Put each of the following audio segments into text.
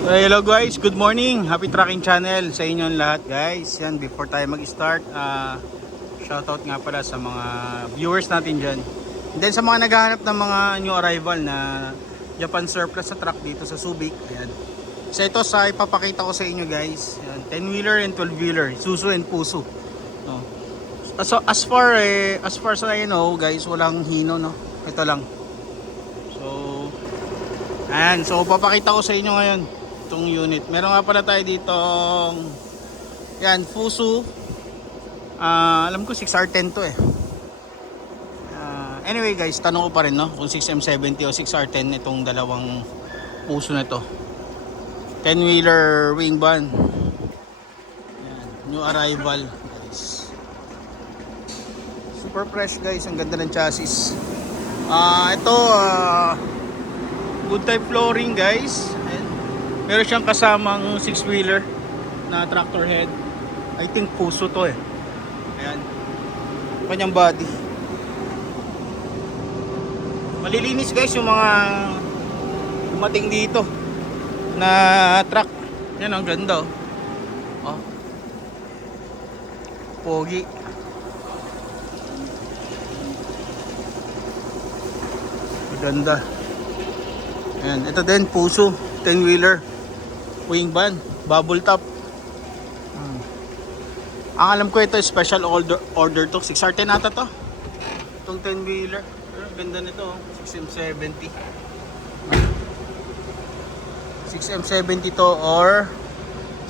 Hello guys, good morning. Happy Trucking Channel sa inyong lahat guys. Yan, before tayo mag-start, shoutout nga pala sa mga viewers natin dyan. And then sa mga naghahanap ng mga new arrival na Japan surplus sa truck dito sa Subic. Ayan. So ito sa ipapakita ko sa inyo guys. Ayan, 10-wheeler and 12-wheeler, Isuzu and Fuso. No. So as far as I know guys, walang hino no. Ito lang. So ayan, so papakita ko sa inyo ngayon itong unit. Meron nga pala tayo dito yan, Fuso. Alam ko 6R10 to eh. Anyway guys, tanong ko pa rin no kung 6M70 o 6R10 itong dalawang Fuso na to. 10-wheeler wing van. Yan, new arrival guys. Super fresh guys, ang ganda ng chassis. Ito good type flooring guys. Ayan. Meron siyang kasamang 6-wheeler na tractor head. I think Fuso to eh. Ayan. Kanyang body. Malilinis guys yung mga dumating dito na truck. Yan ang ganda oh. Pogi. Ganda. Ayan, ito din Fuso 10-wheeler wing van, bubble top. Ang alam ko ito special order to, 6R10 ata to. Itong 10-wheeler. Pero ganda nito, 6M70. 6M70 to or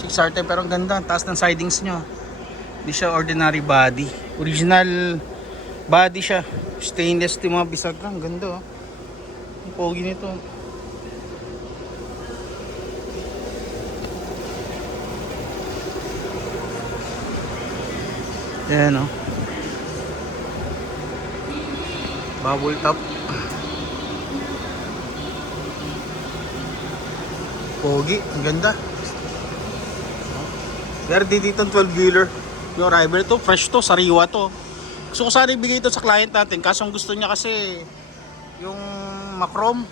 6R10 pero ang ganda, ang taas ng sidings nyo. Hindi siya ordinary body. Original body siya. Stainless yung mga bisagra, ang ganda oh. Ang pogi nito. Ayan o. Bubble top. Pogi. Ang ganda. Pero dito 12-wheeler. Yung arrival to. Fresh to. Sariwa to. Gusto ko sana ibigay ito sa client natin. Kaso ang gusto niya kasi yung ma-chrome.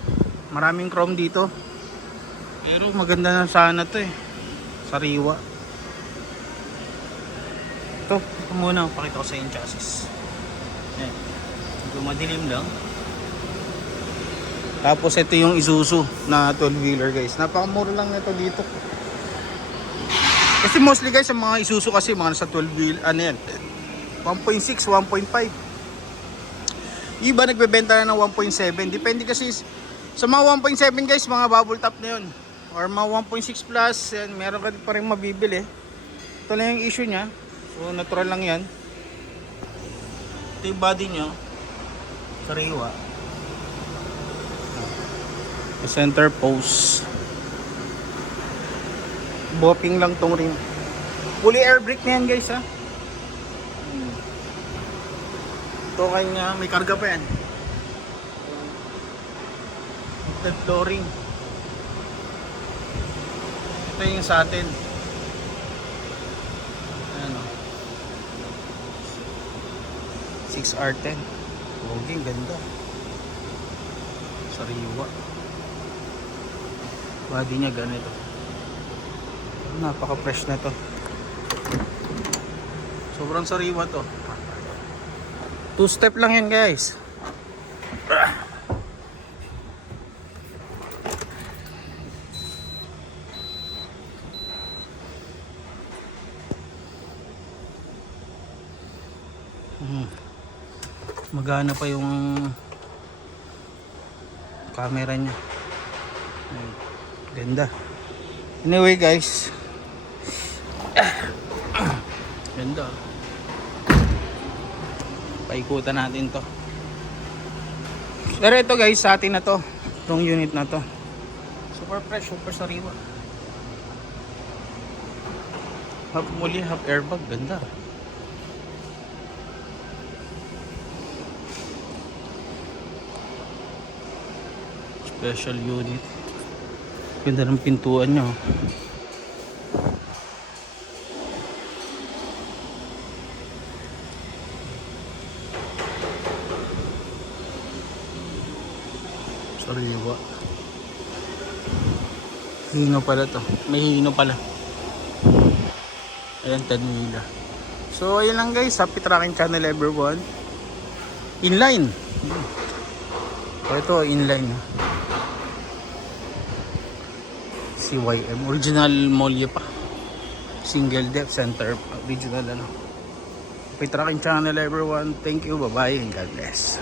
Maraming chrome dito. Pero maganda na sana to eh. Sariwa. Ito muna, pakita ko sa yung chassis. Ayan. Ito madilim lang. Tapos ito yung Isuzu na 12-wheeler guys. Napakamura lang nito dito. Kasi mostly guys, ang mga Isuzu kasi mga nasa 12-wheel, ano yan, 1.6, 1.5. Iba nagbebenta na ng 1.7. Depende kasi sa mga 1.7 guys, mga bubble top na yun. Or mga 1.6 plus, yan, meron ka pa rin mabibili. Ito lang yung issue nya. So natural lang yan. Ito yung body nyo. Sariwa. Center post. Bopping lang tong ring. Fully air brake na yan guys ha. Ito kanya, may karga pa yan. Ito flooring. Ito yung sa atin. Ano? 6R10. Pogi, ganda. Sariwa. Body niya ganito. Napaka-fresh na to. Sobrang sariwa to. 2-step lang yan guys. Magana pa yung camera niya. Ganda. Anyway guys, ganda. Paikutan natin to. Pero ito guys, sa atin na to. Itong unit na to. Super fresh, super sariwa. Half muli, half airbag. Ganda. Special unit. Ganda ng pintuan nyo. sariwa. Hino pala to. May hino pala. Ayan, 10 wheeler. So, ayun lang guys. Happy Trucking Channel everyone. Inline. Ito, inline. CYM. Original Molye pa. Single depth center. Original ano. Happy Trucking Channel everyone. Thank you. Bye-bye and God bless.